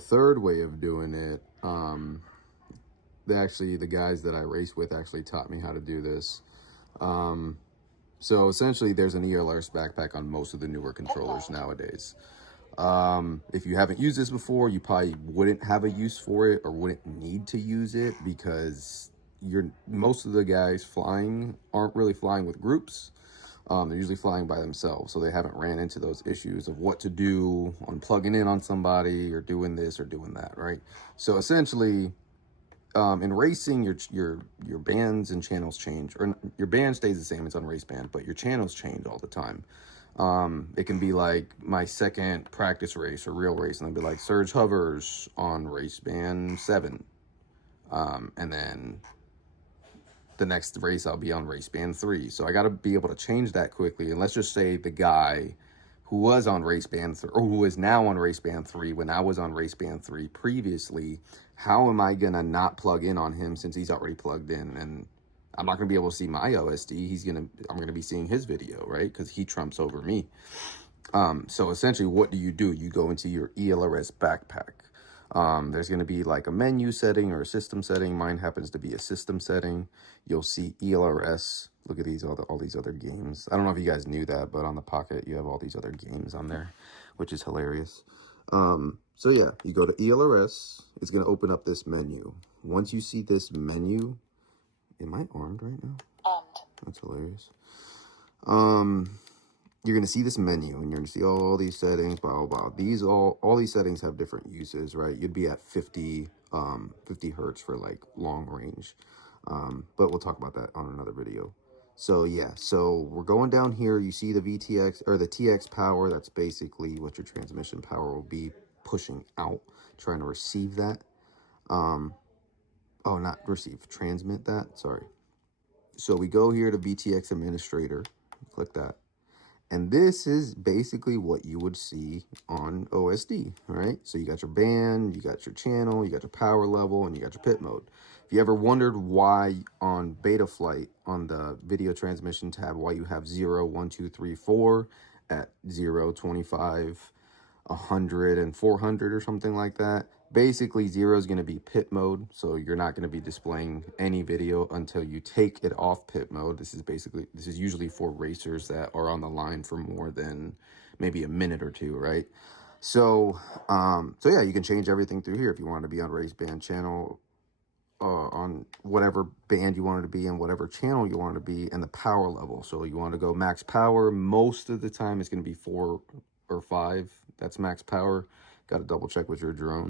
third way of doing it, the guys that I race with actually taught me how to do this. So essentially there's an ELRS backpack on most of the newer controllers nowadays. If you haven't used this before, you probably wouldn't have a use for it or wouldn't need to use it, because most of the guys flying aren't really flying with groups. They're usually flying by themselves, so they haven't ran into those issues of what to do on plugging in on somebody or doing this or doing that, right? So essentially, in racing, your bands and channels change, or your band stays the same, it's on race band, but your channels change all the time. It can be like my second practice race or real race, and they'll be like surge hovers on race band 7, and then the next race I'll be on race band 3. So I got to be able to change that quickly. And let's just say the guy who was on race band 3, or who is now on race band 3 when I was on race band 3 previously, how am I gonna not plug in on him since he's already plugged in? And I'm not gonna be able to see my OSD. I'm gonna be seeing his video, right? Because he trumps over me. So essentially, what do? You go into your ELRS backpack. There's going to be like a menu setting or a system setting. Mine happens to be a system setting. You'll see ELRS. Look at these, all these other games. I don't know if you guys knew that, but on the Pocket, you have all these other games on there, which is hilarious. So yeah, you go to ELRS. It's going to open up this menu. Once you see this menu, am I armed right now? Armed. That's hilarious. You're going to see this menu, and you're going to see all these settings, blah, blah, blah. All these settings have different uses, right? You'd be at 50 hertz for like long range. But we'll talk about that on another video. So yeah, so we're going down here. You see the VTX or the TX power. That's basically what your transmission power will be pushing out, trying to receive that. Not receive, transmit that. Sorry. So we go here to VTX administrator, click that. And this is basically what you would see on OSD, right? So you got your band, you got your channel, you got your power level, and you got your pit mode. If you ever wondered why on Betaflight, on the video transmission tab, why you have 0, 1, 2, 3, 4 at 0, 25, 100, and 400 or something like that. Basically, 0 is going to be pit mode, so you're not going to be displaying any video until you take it off pit mode. This is usually for racers that are on the line for more than maybe a minute or two, right? So yeah, you can change everything through here if you want to be on race band channel, on whatever band you want to be in, whatever channel you want to be, and the power level. So you want to go max power. Most of the time, it's going to be 4 or 5. That's max power. Got to double check with your drone.